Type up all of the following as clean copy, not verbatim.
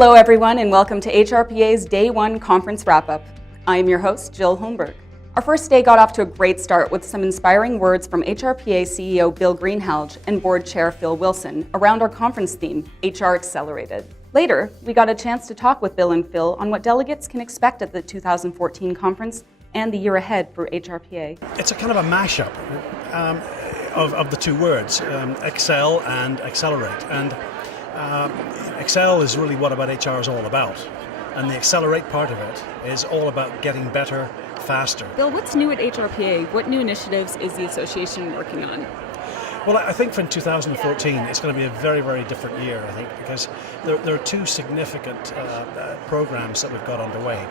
Hello everyone and welcome to HRPA's Day 1 Conference Wrap-Up. I am your host, Jill Holmberg. Our first day got off to a great start with some inspiring words from HRPA CEO Bill Greenhalgh and Board Chair Phil Wilson around our conference theme, HR Accelerated. Later, we got a chance to talk with Bill and Phil on what delegates can expect at the 2014 conference and the year ahead for HRPA. It's a kind of a mashup of the two words, excel and accelerate. And excel is really what HR is all about. And the accelerate part of it is all about getting better, faster. Bill, what's new at HRPA? What new initiatives is the association working on? Well, I think for 2014, it's going to be a very, very different year, I think, because there are two significant programs that we've got underway.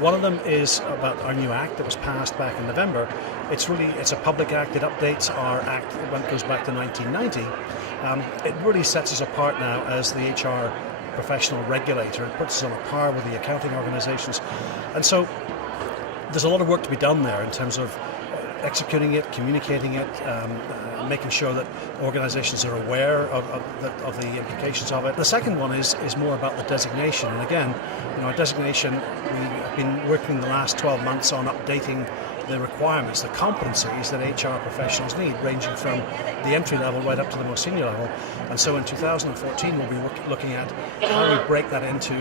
One of them is about our new act that was passed back in November. It's a public act. It updates our act that goes back to 1990. It really sets us apart now as the HR professional regulator. It puts us on a par with the accounting organizations. And so there's a lot of work to be done there in terms of executing it, communicating it, making sure that organizations are aware of the implications of it. The second one is more about the designation. And again, our designation, we've been working the last 12 months on updating the requirements, the competencies that HR professionals need, ranging from the entry level right up to the most senior level. And so in 2014, we'll be looking at how we break that into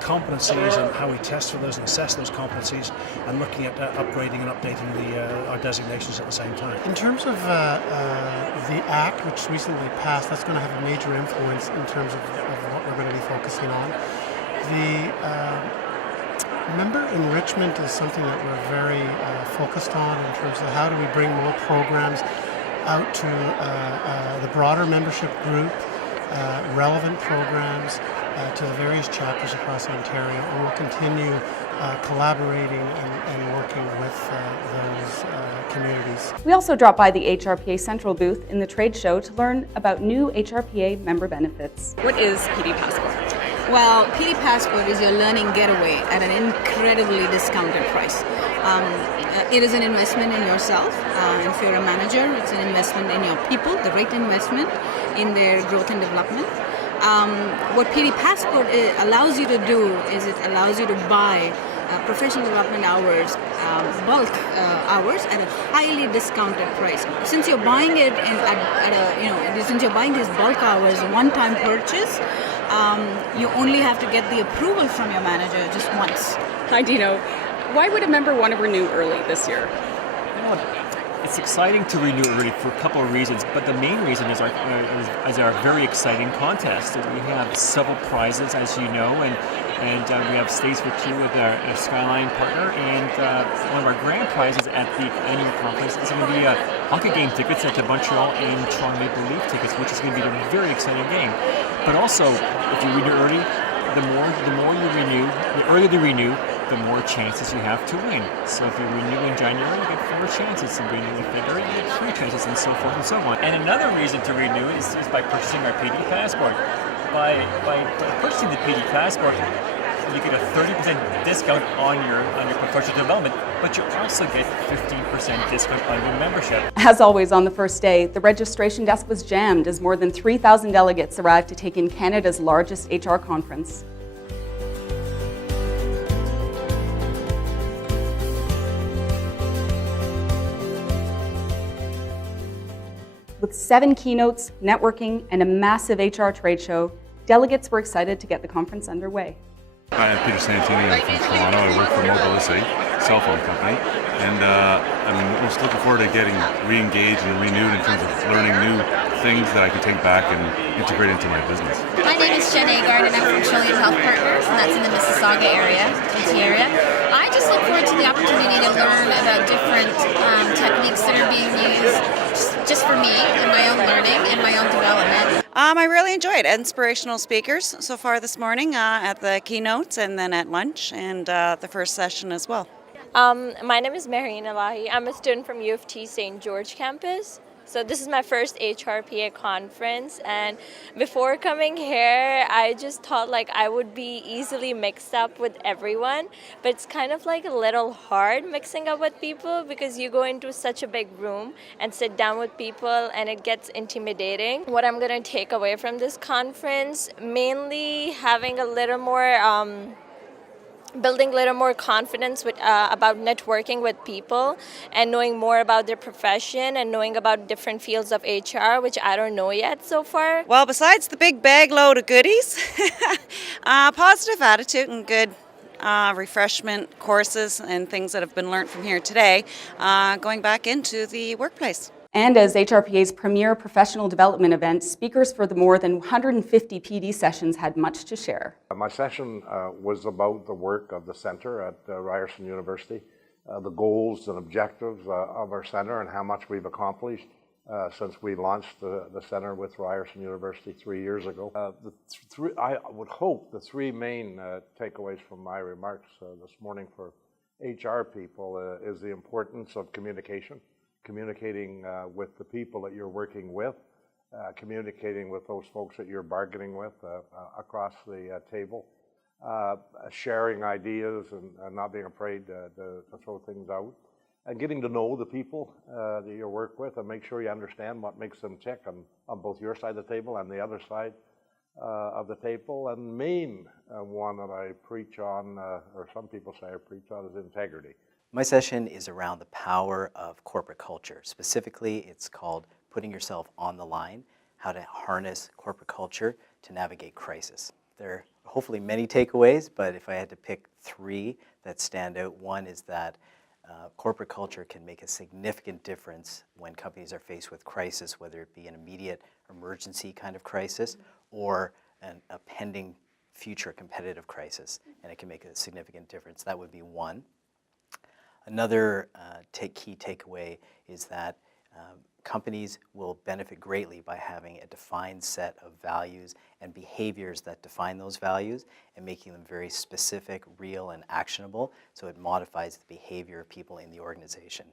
competencies and how we test for those and assess those competencies, and looking at upgrading and updating our designations at the same time. In terms of the Act, which recently passed, that's going to have a major influence in terms of what we're going to be focusing on. The member enrichment is something that we're very focused on in terms of how do we bring more programs out to the broader membership group, relevant programs to the various chapters across Ontario, and we'll continue collaborating and working with those communities. We also dropped by the HRPA Central booth in the trade show to learn about new HRPA member benefits. What is PD Passport? Well, PD Passport is your learning getaway at an incredibly discounted price. It is an investment in yourself. If you're a manager, it's an investment in your people, the right investment in their growth and development. What PD Passport allows you to do is it allows you to buy professional development hours, bulk hours at a highly discounted price. Since you're buying it since you're buying these bulk hours, one-time purchase, you only have to get the approval from your manager just once. Hi, Dino. Why would a member want to renew early this year? It's exciting to renew early for a couple of reasons, but the main reason is our very exciting contest. We have several prizes, as you know, and we have Stays for Two with our Skyline partner, and one of our grand prizes at the annual conference is going to be hockey game tickets at the Montreal and Toronto Maple Leaf tickets, which is going to be a very exciting game. But also, if you renew early, the more you renew, the earlier you renew, the more chances you have to win. So if you renew in January, you get 4 chances to renew in February, you get 3 chances, and so forth and so on. And another reason to renew is by purchasing our PD Passport. By purchasing the PD Passport, you get a 30% discount on your professional development, but you also get 15% discount on your membership. As always on the first day, the registration desk was jammed as more than 3,000 delegates arrived to take in Canada's largest HR conference. With 7 keynotes, networking, and a massive HR trade show, delegates were excited to get the conference underway. Hi, I'm Peter Santini. I'm from Toronto. I work for Mobility, cell phone company, and I'm just looking forward to getting re-engaged and renewed in terms of learning new things that I can take back and integrate into my business. My name is Jen Agard, and I'm from Trillium Health Partners, and that's in the Mississauga area, GT area. I just look forward to the opportunity to learn about different techniques that are being used just for me and my own learning and my own development. I really enjoyed inspirational speakers so far this morning at the keynotes and then at lunch and the first session as well. My name is Marina Lahi. I'm a student from U of T St. George campus. So this is my first HRPA conference, and before coming here, I just thought like I would be easily mixed up with everyone, but it's kind of like a little hard mixing up with people because you go into such a big room and sit down with people and it gets intimidating. What I'm going to take away from this conference, mainly having a little more building a little more confidence with, about networking with people and knowing more about their profession and knowing about different fields of HR, which I don't know yet so far. Well, besides the big bag load of goodies, positive attitude and good refreshment courses and things that have been learned from here today, going back into the workplace. And as HRPA's premier professional development event, speakers for the more than 150 PD sessions had much to share. My session was about the work of the Centre at Ryerson University, the goals and objectives of our Centre and how much we've accomplished since we launched the Centre with Ryerson University 3 years ago. I would hope the three main takeaways from my remarks this morning for HR people is the importance of communication. Communicating with the people that you're working with, communicating with those folks that you're bargaining with across the table, sharing ideas and not being afraid to throw things out, and getting to know the people that you work with and make sure you understand what makes them tick on both your side of the table and the other side of the table. And main one that I preach on, or some people say I preach on, is integrity. My session is around the power of corporate culture. Specifically, it's called Putting Yourself on the Line, how to harness corporate culture to navigate crisis. There are hopefully many takeaways, but if I had to pick three that stand out, one is that corporate culture can make a significant difference when companies are faced with crisis, whether it be an immediate emergency kind of crisis or a pending future competitive crisis, and it can make a significant difference. That would be one. Another key takeaway is that companies will benefit greatly by having a defined set of values and behaviors that define those values and making them very specific, real, and actionable, so it modifies the behavior of people in the organization.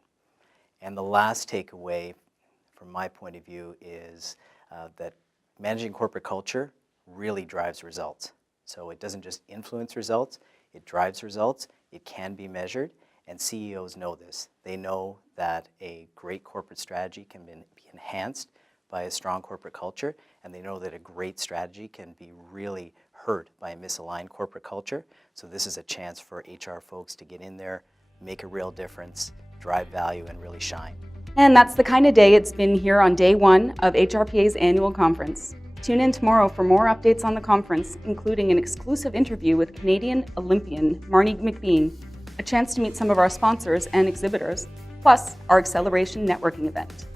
And the last takeaway, from my point of view, is that managing corporate culture really drives results. So it doesn't just influence results, it drives results, it can be measured, and CEOs know this. They know that a great corporate strategy can be enhanced by a strong corporate culture, and they know that a great strategy can be really hurt by a misaligned corporate culture. So this is a chance for HR folks to get in there, make a real difference, drive value, and really shine. And that's the kind of day it's been here on day one of HRPA's annual conference. Tune in tomorrow for more updates on the conference, including an exclusive interview with Canadian Olympian Marnie McBean, a chance to meet some of our sponsors and exhibitors, plus our Acceleration Networking event.